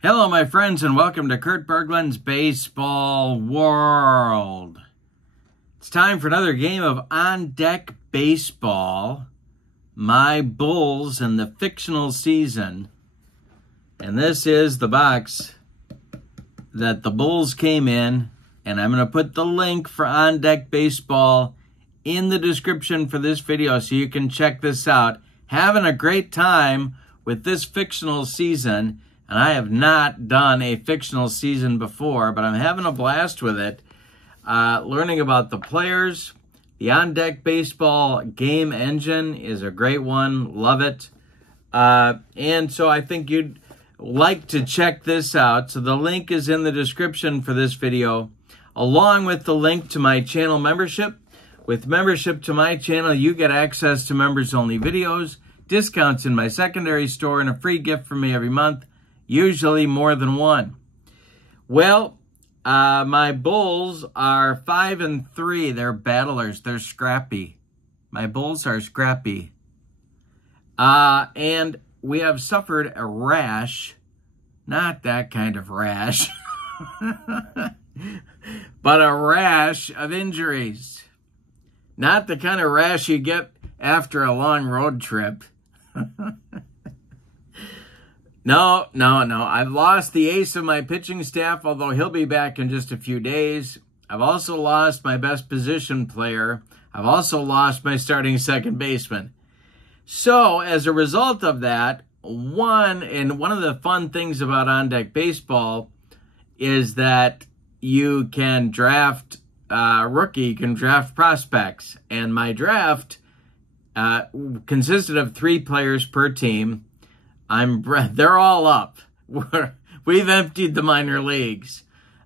Hello, my friends, and welcome to Kurt Berglund's Baseball World. It's time for another game of On Deck Baseball. My Bulls in the fictional season. And this is the box that the Bulls came in. And I'm going to put the link for On Deck Baseball in the description for this video so you can check this out. Having a great time with this fictional season. And I have not done a fictional season before, but I'm having a blast with it. Learning about the players. The On Deck Baseball game engine is a great one. Love it. And so I think you'd like to check this out. So the link is in the description for this video, along with the link to my channel membership. With membership to my channel, you get access to members-only videos, discounts in my secondary store, and a free gift from me every month. Usually more than one. Well, my Bulls are 5-3. They're battlers. They're scrappy. My Bulls are scrappy. And we have suffered a rash. Not that kind of rash. But a rash of injuries. Not the kind of rash you get after a long road trip. No. I've lost the ace of my pitching staff, although he'll be back in just a few days. I've also lost my best position player. I've also lost my starting second baseman. So, as a result of that, one of the fun things about On Deck Baseball is that you can draft rookie, you can draft prospects. And my draft consisted of 3 players per team. They're all up. We've emptied the minor leagues.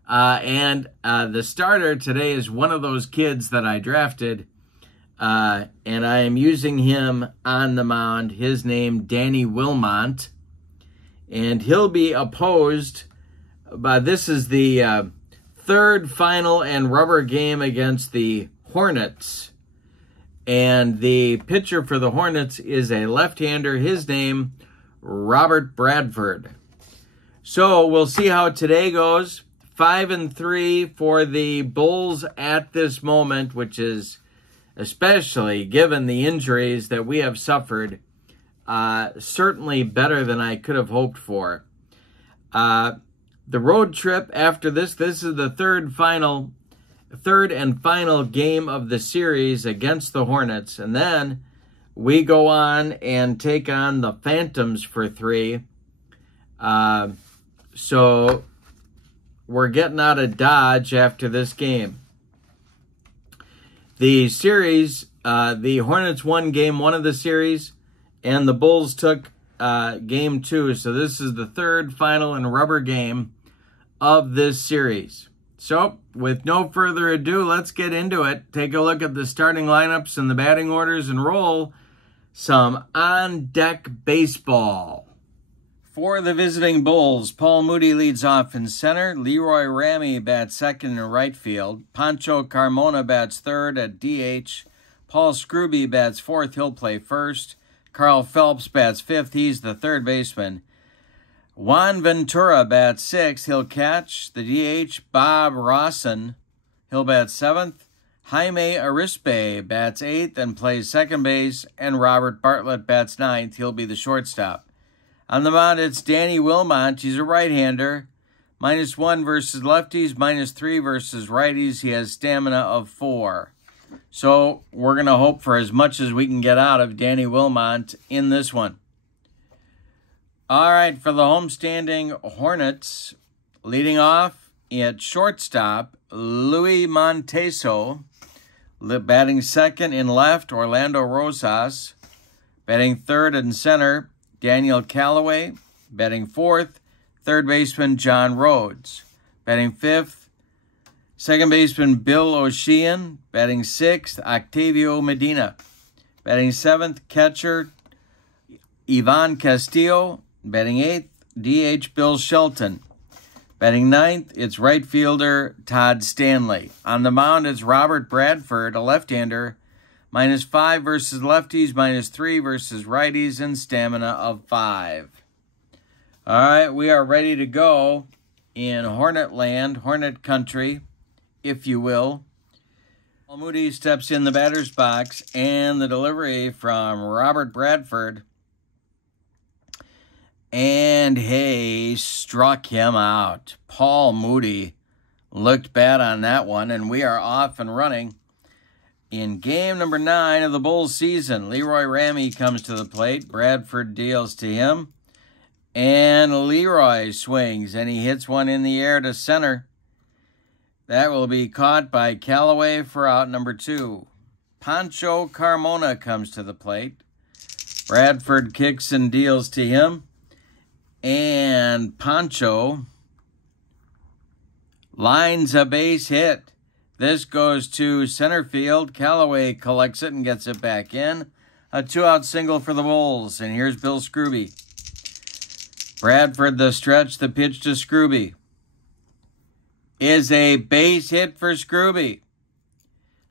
And the starter today is one of those kids that I drafted. And I am using him on the mound. His name, Danny Wilmont. And he'll be opposed by, this is the third final and rubber game against the Hornets. And the pitcher for the Hornets is a left-hander. His name, Robert Bradford. So we'll see how today goes. 5-3 for the Bulls at this moment, which is, especially given the injuries that we have suffered, certainly better than I could have hoped for. The road trip after this is the third and final game of the series against the Hornets, and then we go on and take on the Phantoms for 3. So we're getting out of Dodge after this game. The series, the Hornets won game 1 of the series, and the Bulls took game 2. So this is the third, final, and rubber game of this series. So, with no further ado, let's get into it. Take a look at the starting lineups and the batting orders and roll some on-deck baseball. For the visiting Bulls, Paul Moody leads off in center. Leroy Ramey bats second in right field. Pancho Carmona bats third at DH. Paul Scrooby bats fourth. He'll play first. Carl Phelps bats fifth. He's the third baseman. Juan Ventura bats sixth. He'll catch. The DH, Bob Rawson. He'll bat seventh. Jaime Arispe bats 8th and plays second base, and Robert Bartlett bats 9th. He'll be the shortstop. On the mound, it's Danny Wilmont. He's a right-hander. -1 versus lefties, -3 versus righties. He has stamina of 4. So we're going to hope for as much as we can get out of Danny Wilmont in this one. All right, for the homestanding Hornets, leading off at shortstop, Louis Monteso. Batting second in left, Orlando Rosas. Batting third in center, Daniel Callaway. Batting fourth, third baseman John Rhodes. Batting fifth, second baseman Bill O'Sheehan. Batting sixth, Octavio Medina. Batting seventh, catcher Ivan Castillo. Batting eighth, DH Bill Shelton. Batting ninth, it's right fielder Todd Stanley. On the mound, it's Robert Bradford, a left-hander. -5 versus lefties, -3 versus righties, and stamina of 5. All right, we are ready to go in Hornet land, Hornet country, if you will. Paul Moody steps in the batter's box, and the delivery from Robert Bradford. And Hay struck him out. Paul Moody looked bad on that one, and we are off and running. In game number 9 of the Bulls season, Leroy Ramey comes to the plate. Bradford deals to him. And Leroy swings, and he hits one in the air to center. That will be caught by Callaway for out number 2. Pancho Carmona comes to the plate. Bradford kicks and deals to him. And Pancho lines a base hit. This goes to center field. Callaway collects it and gets it back in. A 2-out single for the Bulls. And here's Bill Scrooby. Bradford the stretch, the pitch to Scrooby. Is a base hit for Scrooby.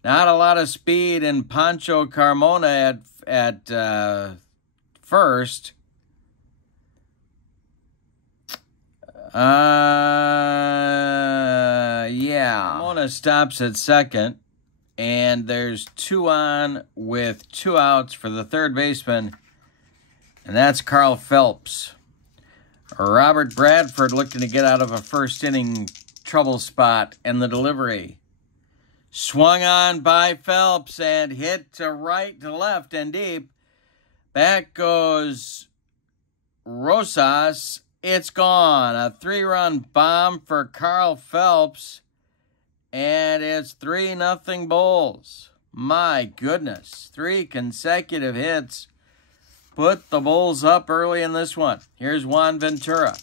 Not a lot of speed in Pancho Carmona at first. Carmona stops at second, and there's 2 on with 2 outs for the third baseman, and that's Carl Phelps. Robert Bradford looking to get out of a first inning trouble spot, and the delivery. Swung on by Phelps and hit to right, to left, and deep. Back goes Rosas. It's gone. A 3-run bomb for Carl Phelps. And it's 3-0 Bulls. My goodness. 3 consecutive hits. Put the Bulls up early in this one. Here's Juan Ventura.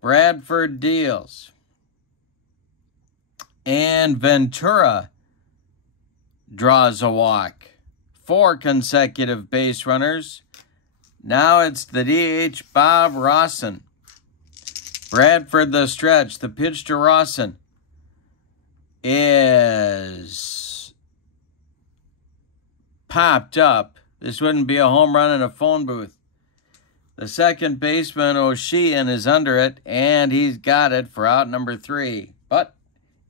Bradford deals. And Ventura draws a walk. 4 consecutive base runners. Now it's the DH, Bob Rawson. Bradford the stretch. The pitch to Rawson is popped up. This wouldn't be a home run in a phone booth. The second baseman, O'Sheehan, is under it, and he's got it for out number 3. But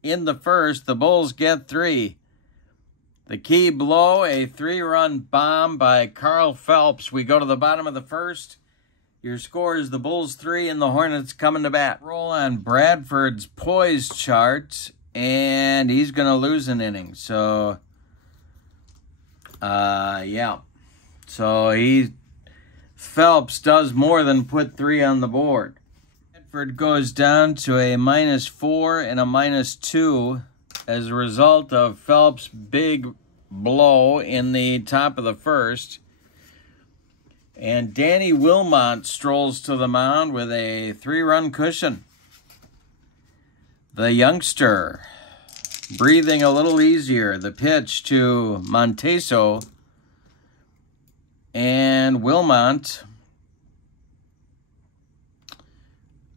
in the first, the Bulls get 3. The key blow, a 3-run bomb by Carl Phelps. We go to the bottom of the first. Your score is the Bulls 3 and the Hornets coming to bat. Roll on Bradford's poise chart, and he's going to lose an inning. So, yeah. So Phelps does more than put 3 on the board. Bradford goes down to a -4 and a -2 as a result of Phelps' big blow in the top of the first. And Danny Wilmot strolls to the mound with a 3-run cushion. The youngster breathing a little easier. The pitch to Monteso. And Wilmot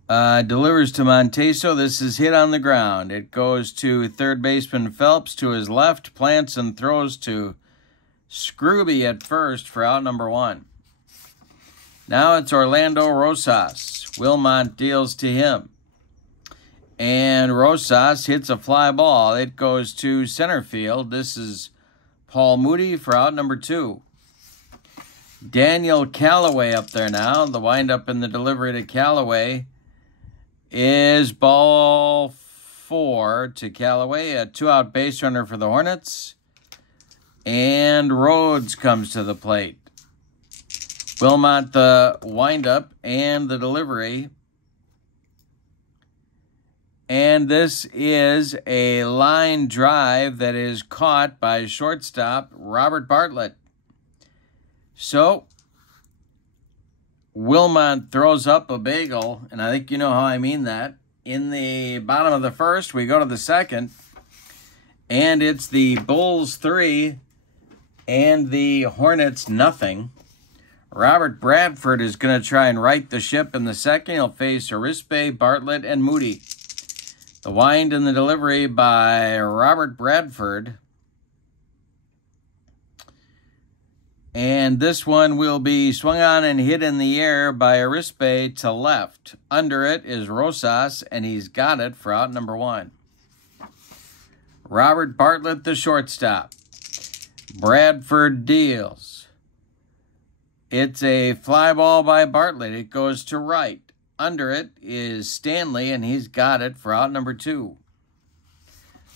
delivers to Monteso. This is hit on the ground. It goes to third baseman Phelps to his left. Plants and throws to Scrooby at first for out number 1. Now it's Orlando Rosas. Wilmot deals to him. And Rosas hits a fly ball. It goes to center field. This is Paul Moody for out number 2. Daniel Callaway up there now. The windup and the delivery to Callaway is ball 4 to Callaway, a 2-out base runner for the Hornets. And Rhodes comes to the plate. Wilmot the windup and the delivery. And this is a line drive that is caught by shortstop Robert Bartlett. So Wilmot throws up a bagel, and I think you know how I mean that. In the bottom of the first, we go to the second, and it's the Bulls 3 and the Hornets nothing. Robert Bradford is going to try and right the ship in the second. He'll face Arispe, Bartlett, and Moody. The wind and the delivery by Robert Bradford. And this one will be swung on and hit in the air by Arispe to left. Under it is Rosas, and he's got it for out number 1. Robert Bartlett, the shortstop. Bradford deals. It's a fly ball by Bartlett. It goes to right. Under it is Stanley, and he's got it for out number 2.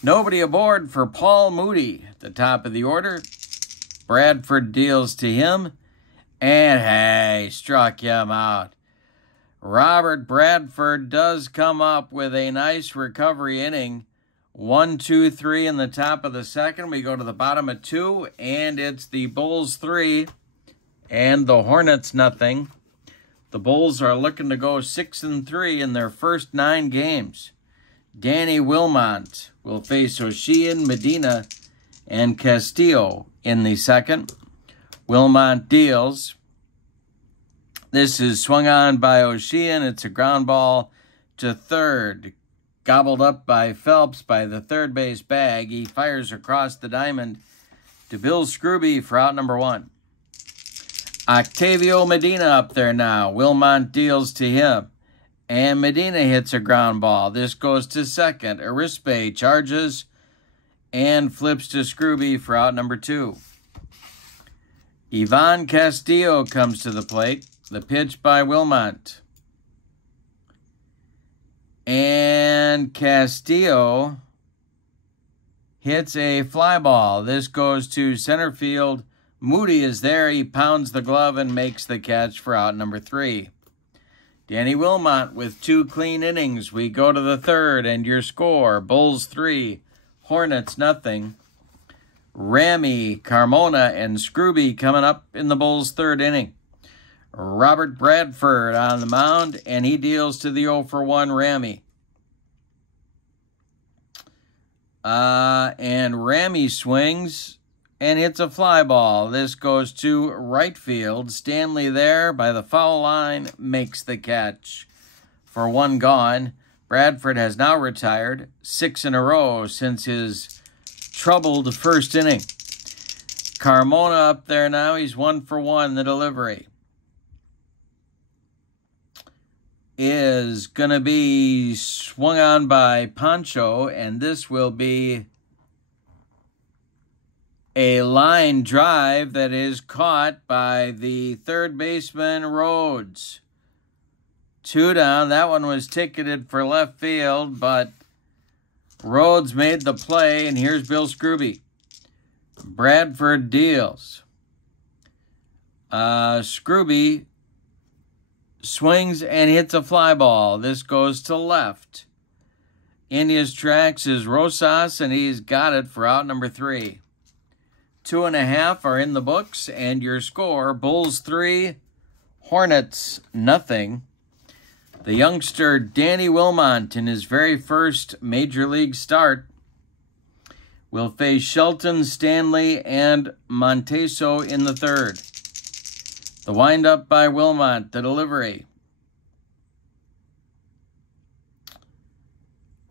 Nobody aboard for Paul Moody at the top of the order. Bradford deals to him, and hey, struck him out. Robert Bradford does come up with a nice recovery inning. 1, 2, 3 in the top of the second. We go to the bottom of 2, and it's the Bulls 3 and the Hornets nothing. The Bulls are looking to go 6-3 in their first 9 games. Danny Wilmont will face Ocean, Medina, and Castillo in the second. Wilmont deals. This is swung on by Ocean. It's a ground ball to third. Gobbled up by Phelps by the third base bag. He fires across the diamond to Bill Scrooby for out number 1. Octavio Medina up there now. Wilmont deals to him. And Medina hits a ground ball. This goes to second. Arispe charges and flips to Scrooby for out number 2. Ivan Castillo comes to the plate. The pitch by Wilmont. And Castillo hits a fly ball. This goes to center field. Moody is there. He pounds the glove and makes the catch for out number 3. Danny Wilmont with 2 clean innings. We go to the third, and your score, Bulls 3, Hornets nothing. Ramey, Carmona, and Scrooby coming up in the Bulls' third inning. Robert Bradford on the mound, and he deals to the 0-for-1 Ramey. And Ramey swings and hits a fly ball. This goes to right field. Stanley there by the foul line makes the catch for 1 gone. Bradford has now retired 6 in a row since his troubled first inning. Carmona up there now. He's 1-for-1. The delivery is going to be swung on by Pancho, and this will be a line drive that is caught by the third baseman, Rhodes. 2 down. That one was ticketed for left field, but Rhodes made the play, and here's Bill Scrooby. Bradford deals. Scrooby swings and hits a fly ball. This goes to left. In his tracks is Rosas, and he's got it for out number 3. 2.5 are in the books, and your score, Bulls 3, Hornets nothing. The youngster Danny Wilmont, in his very first Major League start, will face Shelton, Stanley, and Monteso in the third. The windup by Wilmont, the delivery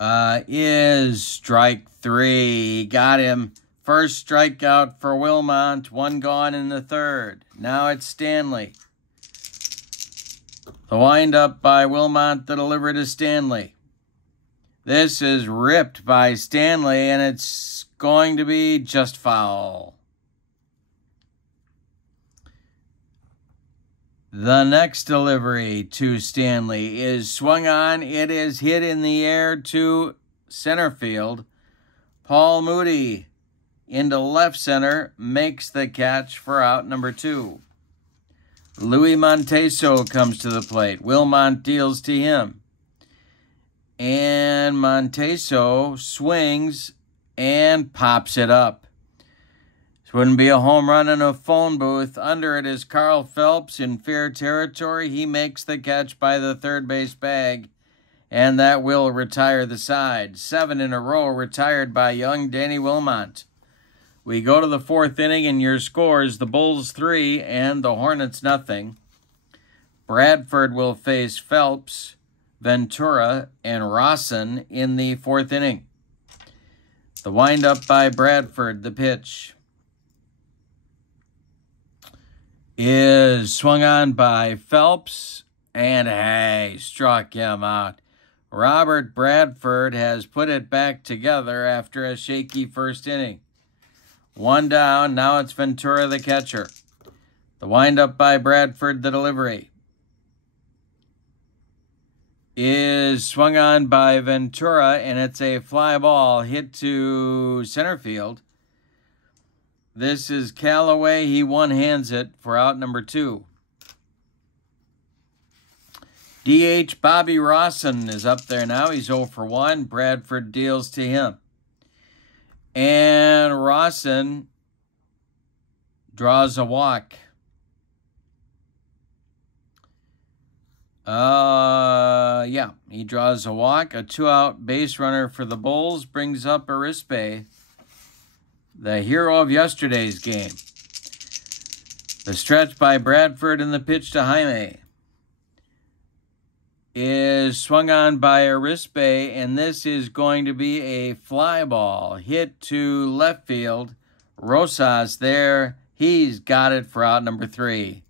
is strike 3. Got him. First strikeout for Wilmont, 1 gone in the third. Now it's Stanley. The windup by Wilmont, the delivery to Stanley. This is ripped by Stanley, and it's going to be just foul. The next delivery to Stanley is swung on. It is hit in the air to center field. Paul Moody into left center makes the catch for out number 2. Louis Monteso comes to the plate. Wilmont deals to him. And Monteso swings and pops it up. This wouldn't be a home run in a phone booth. Under it is Carl Phelps in fair territory. He makes the catch by the third base bag, and that will retire the side. 7 in a row retired by young Danny Wilmont. We go to the 4th inning, and your scores, the Bulls 3 and the Hornets nothing. Bradford will face Phelps, Ventura, and Rawson in the 4th inning. The windup by Bradford, the pitch. is swung on by Phelps, and hey, struck him out. Robert Bradford has put it back together after a shaky first inning. 1 down, now it's Ventura the catcher. The windup by Bradford, the delivery is swung on by Ventura, and it's a fly ball hit to center field. This is Callaway. He one-hands it for out number 2. DH Bobby Rawson is up there now. He's 0 for 1. Bradford deals to him. And Rawson draws a walk. He draws a walk. A 2-out base runner for the Bulls brings up Arispe, the hero of yesterday's game. The stretch by Bradford and the pitch to Jaime is swung on by Arispe, and this is going to be a fly ball hit to left field. Rosas there. He's got it for out number 3.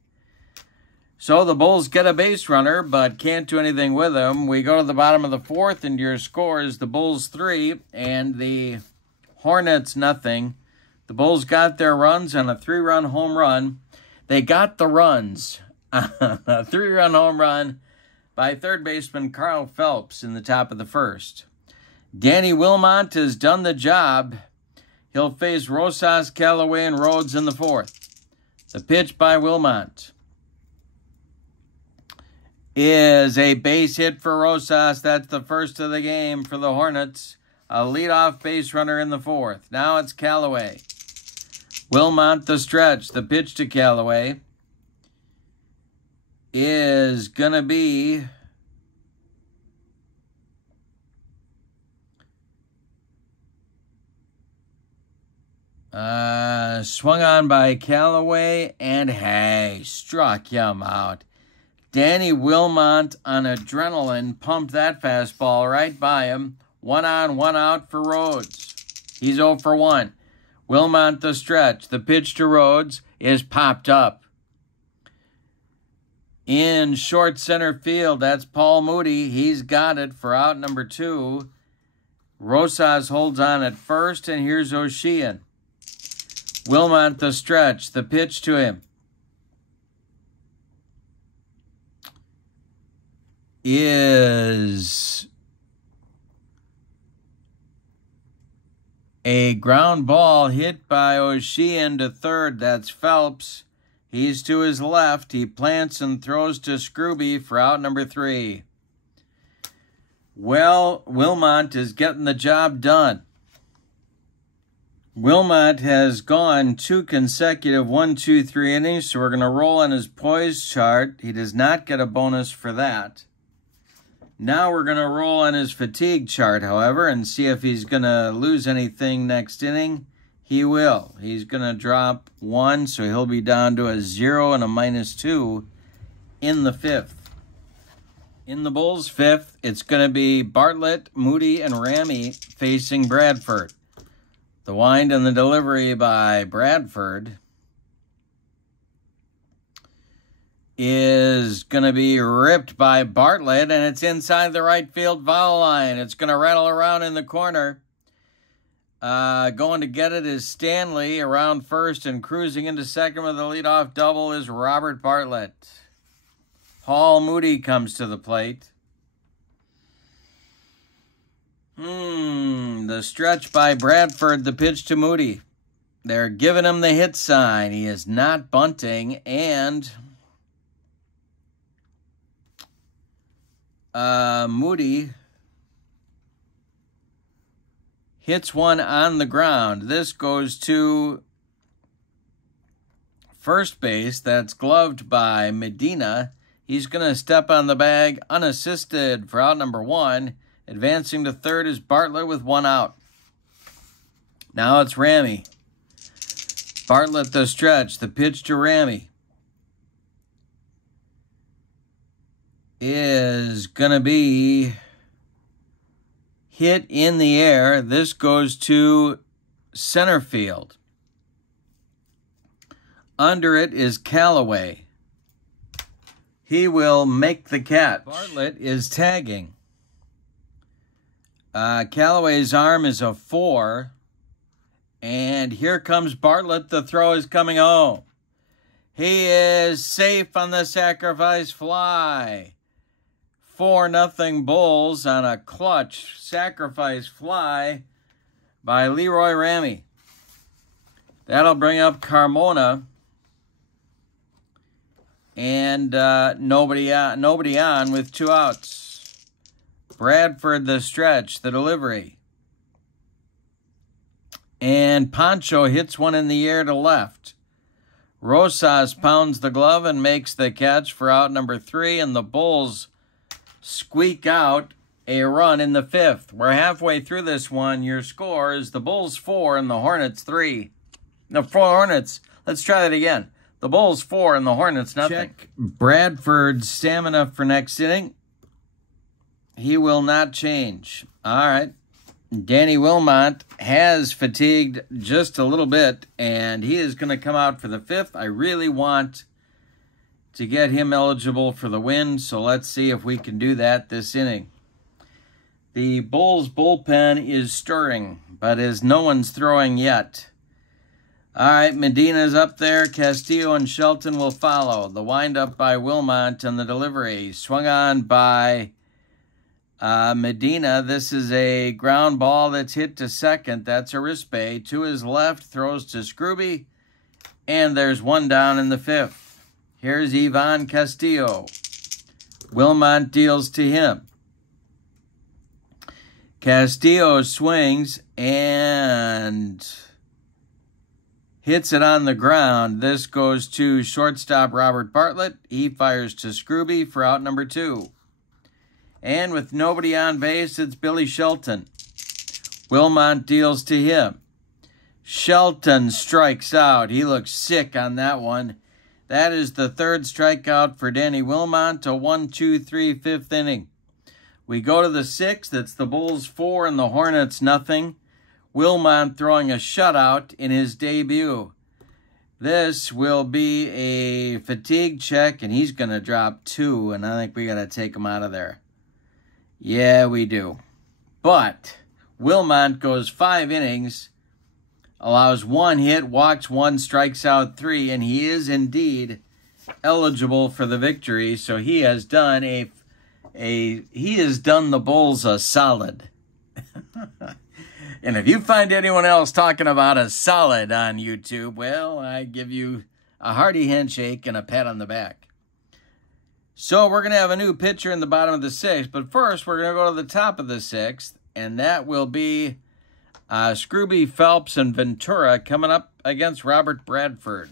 So the Bulls get a base runner, but can't do anything with him. We go to the bottom of the 4th, and your score is the Bulls 3 and the Hornets nothing. The Bulls got their runs on a 3-run home run. They got the runs. A 3-run home run by third baseman Carl Phelps in the top of the 1st. Danny Wilmot has done the job. He'll face Rosas, Callaway, and Rhodes in the 4th. The pitch by Wilmot is a base hit for Rosas. That's the first of the game for the Hornets. A leadoff base runner in the 4th. Now it's Callaway. Wilmot the stretch. The pitch to Callaway is going to be swung on by Callaway, and hey, struck him out. Danny Wilmot on adrenaline pumped that fastball right by him. 1 on, 1 out for Rhodes. He's 0 for 1. Wilmot the stretch. The pitch to Rhodes is popped up. In short center field, that's Paul Moody. He's got it for out number 2. Rosas holds on at first, and here's O'Sheehan. Wilmot the stretch. The pitch to him is a ground ball hit by O'Sheehan to third. That's Phelps. He's to his left. He plants and throws to Scrooby for out number 3. Well, Wilmot is getting the job done. Wilmot has gone 2 consecutive 1-2-3 innings, so we're going to roll on his poise chart. He does not get a bonus for that. Now we're going to roll on his fatigue chart, however, and see if he's going to lose anything next inning. He will. He's going to drop 1, so he'll be down to a 0 and a -2 in the 5th. In the Bulls' 5th, it's going to be Bartlett, Moody, and Ramey facing Bradford. The wind and the delivery by Bradford is going to be ripped by Bartlett, and it's inside the right field foul line. It's going to rattle around in the corner. Going to get it is Stanley around first, and cruising into second with a leadoff double is Robert Bartlett. Paul Moody comes to the plate. The stretch by Bradford, the pitch to Moody. They're giving him the hit sign. He is not bunting, and Moody hits one on the ground. This goes to first base. That's gloved by Medina. He's going to step on the bag unassisted for out number 1. Advancing to third is Bartlett with 1 out. Now it's Ramey. Bartlett the stretch. The pitch to Ramey is going to be hit in the air. This goes to center field. Under it is Callaway. He will make the catch. Bartlett is tagging. Callaway's arm is a 4. And here comes Bartlett. The throw is coming home. He is safe on the sacrifice fly. 4-0 Bulls on a clutch sacrifice fly by Leroy Ramey. That'll bring up Carmona. And nobody on with 2 outs. Bradford the stretch, the delivery. And Pancho hits one in the air to left. Rosas pounds the glove and makes the catch for out number 3, and the Bulls squeak out a run in the 5th. We're halfway through this one. Your score is the Bulls 4 and the Hornets 3. No, 4 Hornets. Let's try that again. The Bulls 4 and the Hornets nothing. Check Bradford's stamina for next inning. He will not change. All right. Danny Wilmot has fatigued just a little bit, and he is going to come out for the 5th. I really want to get him eligible for the win, so let's see if we can do that this inning. The Bulls bullpen is stirring, but as no one's throwing yet. All right, Medina's up there. Castillo and Shelton will follow. The windup by Wilmot and the delivery. Swung on by Medina. This is a ground ball that's hit to second. That's Arispe. To his left, throws to Scrooby. And there's 1 down in the 5th. Here's Ivan Castillo. Wilmot deals to him. Castillo swings and hits it on the ground. This goes to shortstop Robert Bartlett. He fires to Scrooby for out number 2. And with nobody on base, it's Billy Shelton. Wilmot deals to him. Shelton strikes out. He looks sick on that one. That is the 3rd strikeout for Danny Wilmot. A 1-2-3 5th inning. We go to the 6th. It's the Bulls 4 and the Hornets nothing. Wilmot throwing a shutout in his debut. This will be a fatigue check, and he's going to drop 2, and I think we got to take him out of there. Yeah, we do. But Wilmot goes 5 innings, allows 1 hit, walks 1, strikes out 3, and he is indeed eligible for the victory. So he has done the Bulls a solid. And if you find anyone else talking about a solid on YouTube, well, I give you a hearty handshake and a pat on the back. So we're going to have a new pitcher in the bottom of the 6th, but first we're going to go to the top of the 6th, and that will be Scrooby, Phelps, and Ventura coming up against Robert Bradford.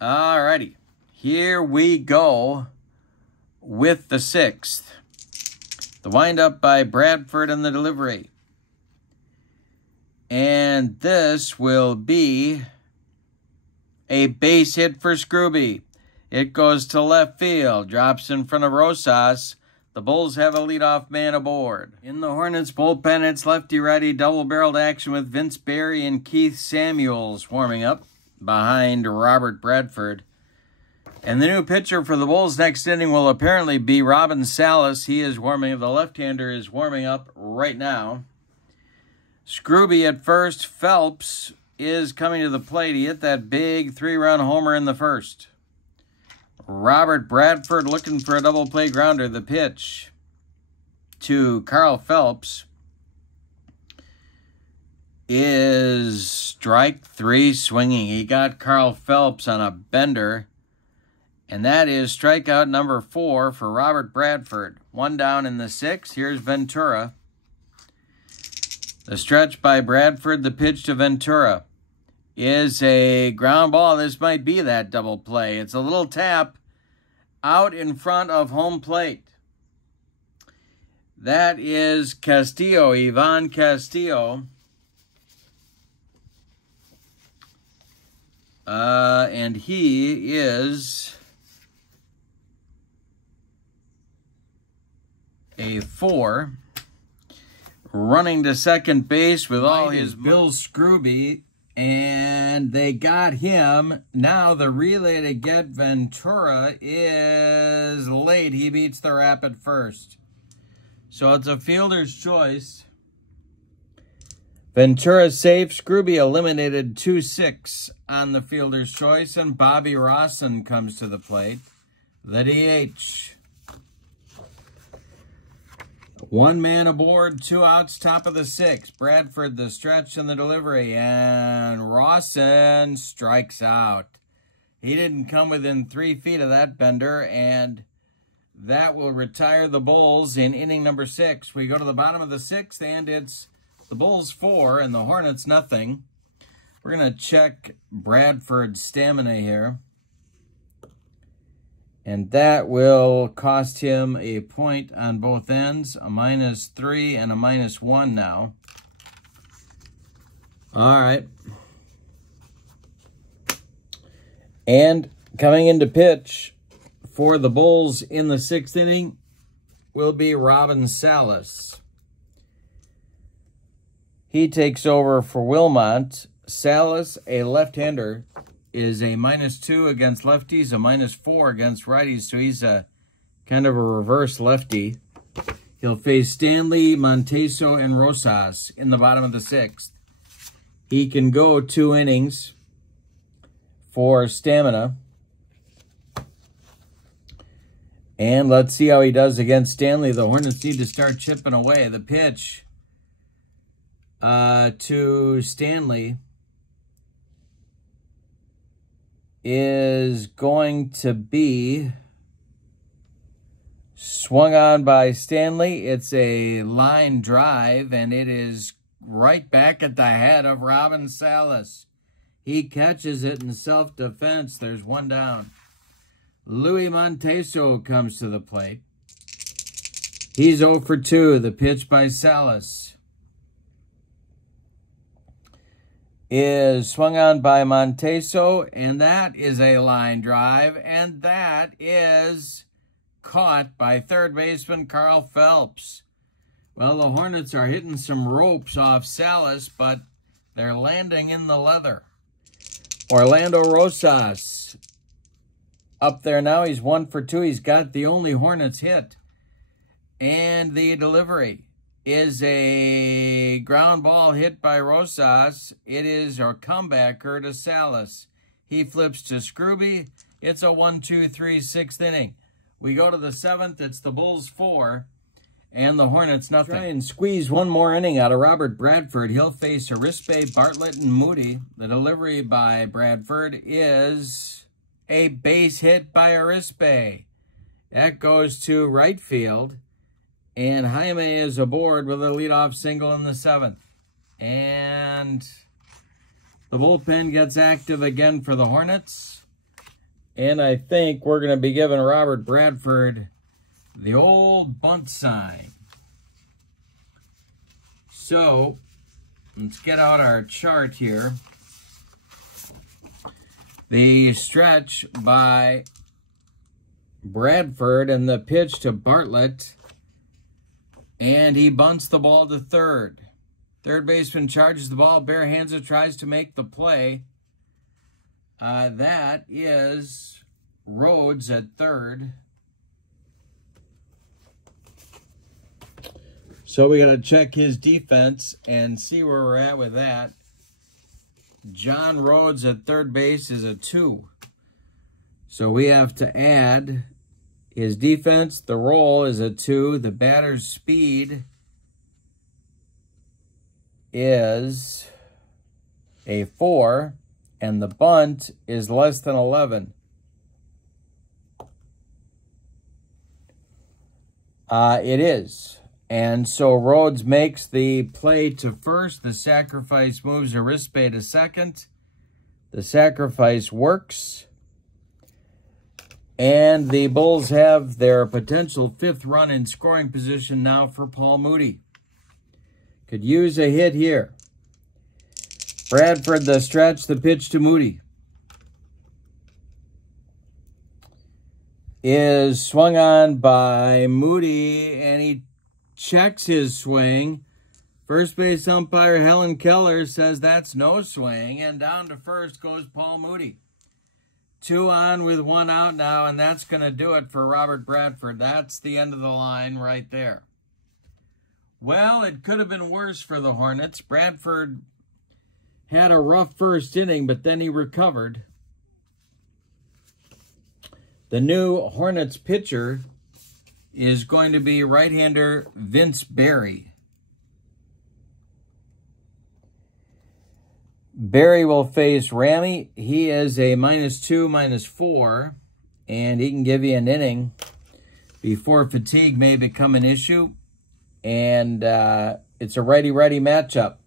All righty, here we go with the 6th. The windup by Bradford and the delivery. And this will be a base hit for Scrooby. It goes to left field, drops in front of Rosas. The Bulls have a leadoff man aboard. In the Hornets bullpen, it's lefty-righty double-barreled action with Vince Berry and Keith Samuels warming up behind Robert Bradford. And the new pitcher for the Bulls next inning will apparently be Robin Salas. He is warming up. The left-hander is warming up right now. Scrooby at first. Phelps is coming to the plate. He hit that big 3-run homer in the first. Robert Bradford looking for a double play grounder. The pitch to Carl Phelps is strike 3 swinging. He got Carl Phelps on a bender. And that is strikeout number 4 for Robert Bradford. 1 down in the 6th. Here's Ventura. The stretch by Bradford, the pitch to Ventura, is a ground ball. This might be that double play. It's a little tap out in front of home plate. That is Castillo, Ivan Castillo. And he is a 4, running to second base with all his Bill Scrooby, And they got him. Now the relay to get Ventura is late. He beats the Rapid first. So it's a fielder's choice. Ventura safe. Scrooby eliminated 2-6 on the fielder's choice. And Bobby Rawson comes to the plate. The DH. 1 man aboard, 2 outs, top of the 6th. Bradford the stretch and the delivery. And Rawson strikes out. He didn't come within 3 feet of that bender. And that will retire the Bulls in inning number 6. We go to the bottom of the 6th, and it's the Bulls 4 and the Hornets nothing. We're going to check Bradford's stamina here. And that will cost him a point on both ends, a -3 and a -1 now. All right. And coming into pitch for the Bulls in the 6th inning will be Robin Salas. He takes over for Wilmot. Salas, a left-hander, is a -2 against lefties, a -4 against righties, so he's a kind of a reverse lefty. He'll face Stanley, Monteso, and Rosas in the bottom of the 6th. He can go 2 innings for stamina. And let's see how he does against Stanley. The Hornets need to start chipping away. The pitch to Stanley is going to be swung on by Stanley. It's a line drive, and it is right back at the head of Robin Salas. He catches it in self-defense. There's 1 down. Louis Monteso comes to the plate. He's 0 for 2. The pitch by Salas is swung on by Monteso, and that is a line drive, and that is caught by third baseman Carl Phelps. Well, the Hornets are hitting some ropes off Salas, but they're landing in the leather. Orlando Rosas up there now. He's 1 for 2. He's got the only Hornets hit, and the delivery is a ground ball hit by Rosas. It is a comebacker to Salas. He flips to Scrooby. It's a 1-2-3 6th inning. We go to the 7th. It's the Bulls 4 and the Hornets nothing. Try and squeeze 1 more inning out of Robert Bradford. He'll face Arispe, Bartlett, and Moody. The delivery by Bradford is a base hit by Arispe. That goes to right field. And Jaime is aboard with a leadoff single in the 7th. And the bullpen gets active again for the Hornets. And I think we're going to be giving Robert Bradford the old bunt sign. So, let's get out our chart here. The stretch by Bradford and the pitch to Bartlett. And he bunts the ball to third. Third baseman charges the ball, barehands it, tries to make the play. That is Rhodes at third. So we got to check his defense and see where we're at with that. John Rhodes at third base is a 2. So we have to add his defense. The roll is a 2. The batter's speed is a 4. And the bunt is less than 11. It is. And so Rhodes makes the play to first. The sacrifice moves Arispe to second. The sacrifice works. And the Bulls have their potential 5th run in scoring position now for Paul Moody. Could use a hit here. Bradford the stretch, the pitch to Moody is swung on by Moody, and he checks his swing First base umpire Helen Keller says that's no swing, and down to first goes Paul Moody. 2 on with 1 out now, and that's going to do it for Robert Bradford. That's the end of the line right there. Well, it could have been worse for the Hornets. Bradford had a rough first inning, but then he recovered. The new Hornets pitcher is going to be right-hander Vince Berry. Berry will face Ramy. He is a -2, -4, and he can give you an inning before fatigue may become an issue. And it's a righty-righty matchup.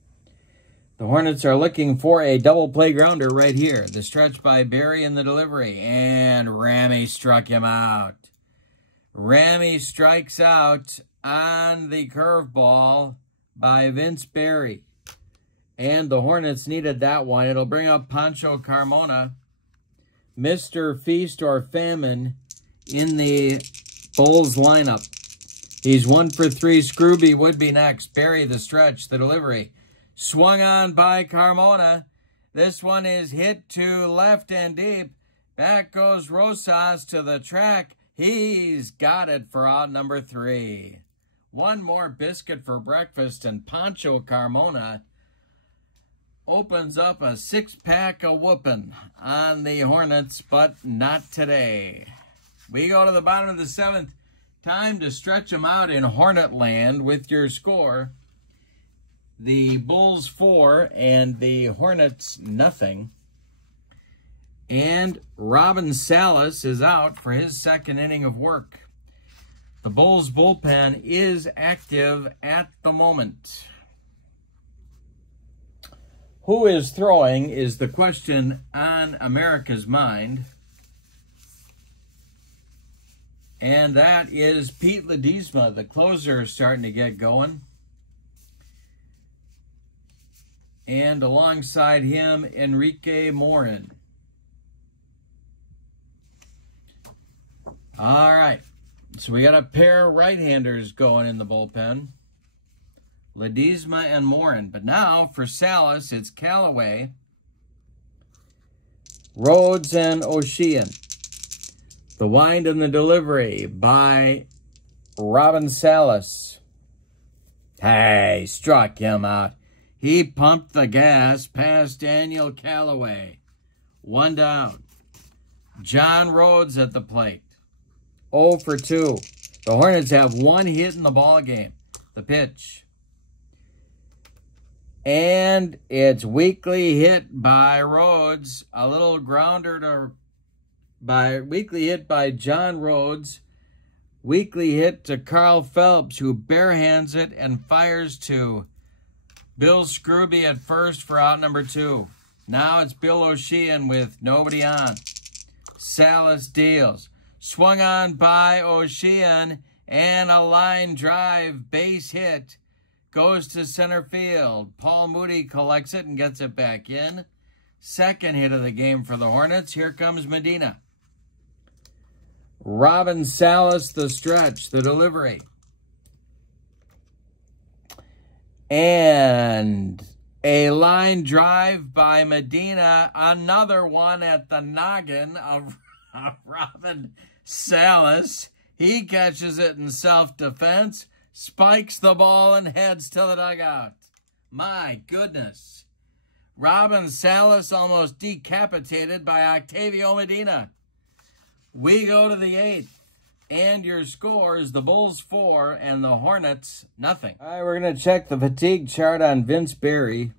The Hornets are looking for a double play grounder right here. The stretch by Berry in the delivery, and Ramy struck him out. Ramy strikes out on the curveball by Vince Berry. And the Hornets needed that one. It'll bring up Pancho Carmona, Mr. Feast or Famine in the Bulls lineup. He's 1 for 3. Scrooby would be next. Berry the stretch, the delivery. Swung on by Carmona. This one is hit to left and deep. Back goes Rosas to the track. He's got it for out number 3. One more biscuit for breakfast, and Pancho Carmona opens up a 6-pack of whooping on the Hornets, but not today. We go to the bottom of the 7th. Time to stretch them out in Hornet land with your score. The Bulls 4 and the Hornets nothing. And Robin Salas is out for his 2nd inning of work. The Bulls bullpen is active at the moment. Who is throwing is the question on America's mind. And that is Pete Ledesma. The closer is starting to get going. And alongside him, Enrique Morin. All right. So we got a pair of right-handers going in the bullpen. Ledesma and Morin. But now for Salas, it's Callaway, Rhodes, and O'Sheehan. The wind and the delivery by Robin Salas. Hey, struck him out. He pumped the gas past Daniel Callaway. 1 down. John Rhodes at the plate. 0 for 2. The Hornets have 1 hit in the ball game. The pitch. And it's weakly hit by Rhodes. A little grounder to weakly hit by John Rhodes. Weakly hit to Carl Phelps, who barehands it and fires to Bill Scrooby at first for out number 2. Now it's Bill O'Sheehan with nobody on. Salas deals. Swung on by O'Sheehan, and a line drive base hit goes to center field. Paul Moody collects it and gets it back in. 2nd hit of the game for the Hornets. Here comes Medina. Robin Salas, the stretch, the delivery. And a line drive by Medina. Another one at the noggin of Robin Salas. He catches it in self-defense, spikes the ball, and heads to the dugout. My goodness. Robin Salas almost decapitated by Octavio Medina. We go to the 8th. And your score is the Bulls 4 and the Hornets nothing. All right, we're going to check the fatigue chart on Vince Berry.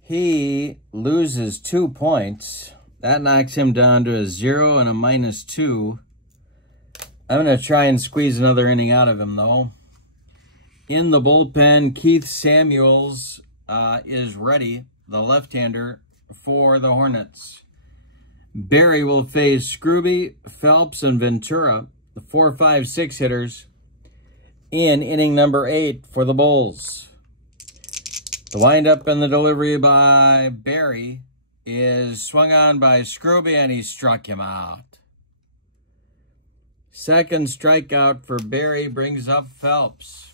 He loses 2 points. That knocks him down to a 0 and a -2. I'm going to try and squeeze another inning out of him, though. In the bullpen, Keith Samuels is ready, the left-hander for the Hornets. Berry will face Scrooby, Phelps, and Ventura, the 4, 5, 6 hitters, in inning number 8 for the Bulls. The windup and the delivery by Berry is swung on by Scrooby, and he struck him out. 2nd strikeout for Berry brings up Phelps.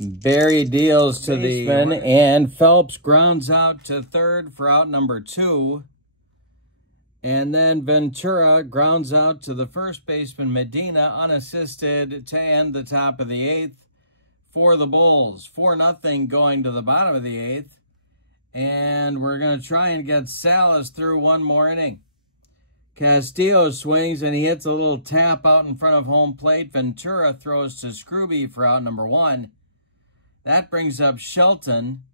Barry deals to the baseman, and Phelps grounds out to third for out number 2. And then Ventura grounds out to the first baseman, Medina, unassisted to end the top of the 8th for the Bulls. 4-0 going to the bottom of the 8th. And we're going to try and get Salas through one more inning. Castillo swings and he hits a little tap out in front of home plate. Ventura throws to Scrooby for out number 1. That brings up Shelton.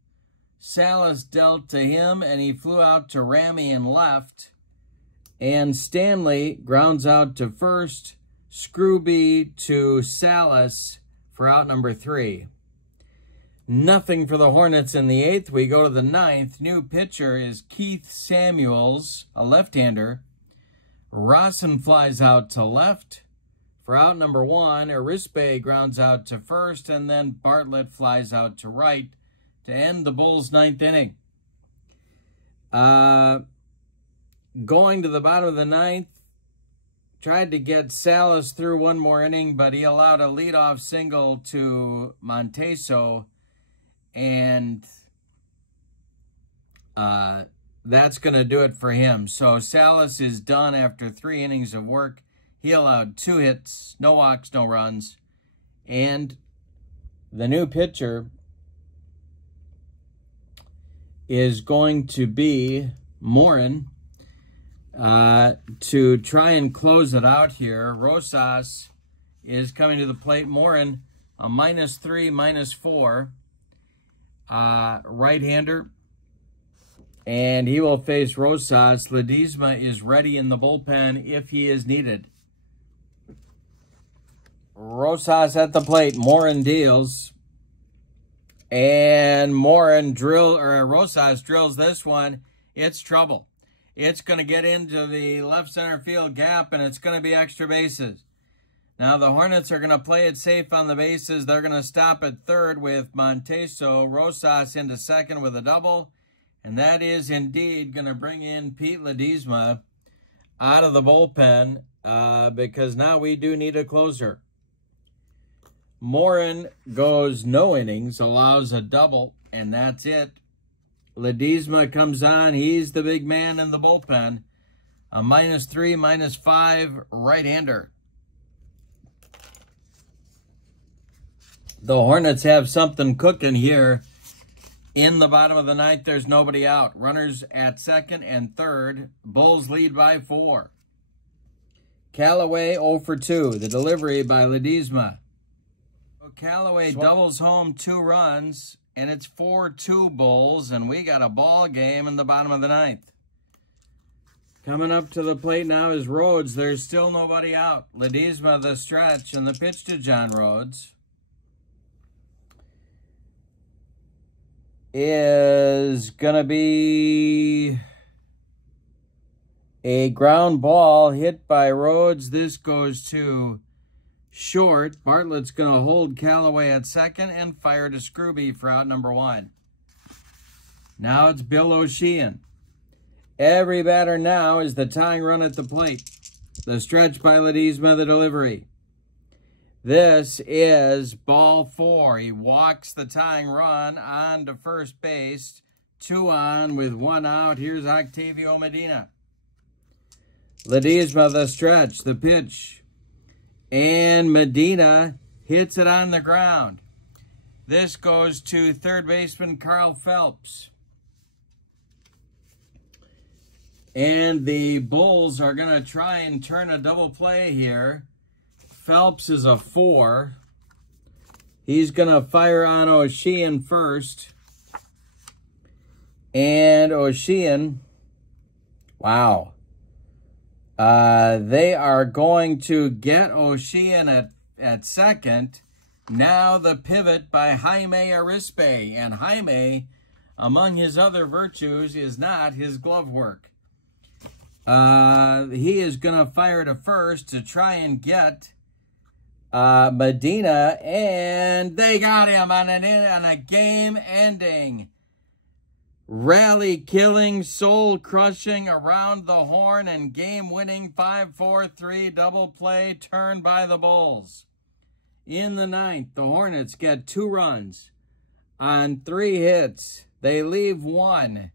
Salas dealt to him and he flew out to Ramey in left. And Stanley grounds out to first. Scrooby to Salas for out number 3. Nothing for the Hornets in the 8th. We go to the 9th. New pitcher is Keith Samuels, a left-hander. Rawson flies out to left for out number 1. Arispe grounds out to first, and then Bartlett flies out to right to end the Bulls' 9th inning. Going to the bottom of the 9th, tried to get Salas through one more inning, but he allowed a leadoff single to Monteso, and that's going to do it for him. So Salas is done after 3 innings of work. He allowed 2 hits, no walks, no runs. And the new pitcher is going to be Morin to try and close it out here. Rosas is coming to the plate. Morin, a -3, -4. Right-hander. And he will face Rosas. Ledesma is ready in the bullpen if he is needed. Rosas at the plate. Morin deals. And Rosas drills this one. It's trouble. It's going to get into the left center field gap, and it's going to be extra bases. Now, the Hornets are going to play it safe on the bases. They're going to stop at third with Monteso. Rosas into second with a double. And that is indeed going to bring in Pete Ledesma out of the bullpen because now we do need a closer. Morin goes no innings, allows a double, and that's it. Ledesma comes on. He's the big man in the bullpen. A -3, -5 right-hander. The Hornets have something cooking here. In the bottom of the 9th, there's nobody out. Runners at second and third. Bulls lead by 4. Callaway 0 for 2. The delivery by Ledesma. Callaway doubles home 2 runs, and it's 4-2 Bulls, and we got a ball game in the bottom of the 9th. Coming up to the plate now is Rhodes. There's still nobody out. Ledesma the stretch, and the pitch to John Rhodes is going to be a ground ball hit by Rhodes. This goes to short. Bartlett's going to hold Callaway at second and fire to Scrooby for out number 1. Now it's Bill O'Sheehan. Every batter now is the tying run at the plate. The stretch by Ledesma, the delivery. This is ball 4. He walks the tying run on to first base. 2 on with 1 out. Here's Octavio Medina. Ledesma the stretch, the pitch. And Medina hits it on the ground. This goes to third baseman Carl Phelps. And the Bulls are going to try and turn a double play here. Phelps is a 4. He's going to fire on O'Sheehan first. And O'Sheehan, wow. They are going to get O'Sheehan at second. Now the pivot by Jaime Arispe. And Jaime, among his other virtues, is not his glove work. He is going to fire to first to try and get Medina. And they got him on a game-ending, rally-killing, soul-crushing, around the horn, and game-winning 5-4-3 double play turn by the Bulls. In the ninth, the Hornets get 2 runs on 3 hits. They leave 1.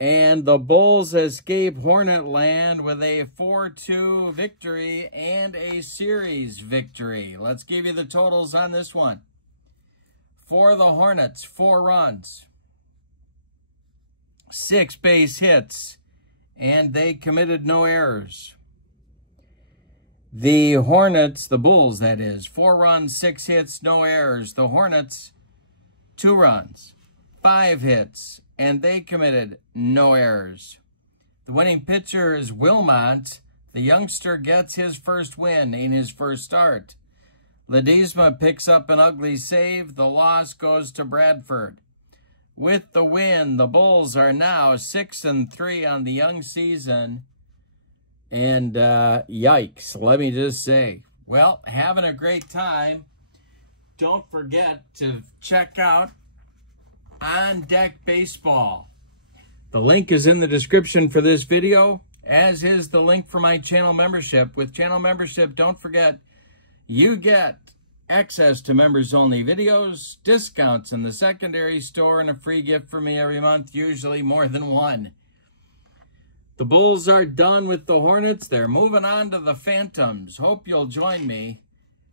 And the Bulls escape Hornet land with a 4-2 victory and a series victory. Let's give you the totals on this one. For the Hornets, 4 runs, 6 base hits, and they committed no errors. The Hornets, the Bulls that is, 4 runs, 6 hits, no errors. The Hornets, 2 runs, 5 hits, and they committed no errors. The winning pitcher is Wilmot. The youngster gets his first win in his first start. Ledesma picks up an ugly save. The loss goes to Bradford. With the win, the Bulls are now 6-3 on the young season. And yikes, let me just say. Well, having a great time. Don't forget to check out On Deck Baseball. The link is in the description for this video, as is the link for my channel membership. With channel membership, don't forget, you get access to members-only videos, discounts in the secondary store, and a free gift from me every month, usually more than one. The Bulls are done with the Hornets. They're moving on to the Phantoms. Hope you'll join me.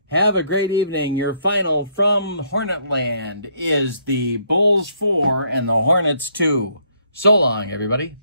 Have a great evening. Your final from Hornetland is the Bulls 4 and the Hornets 2. So long, everybody.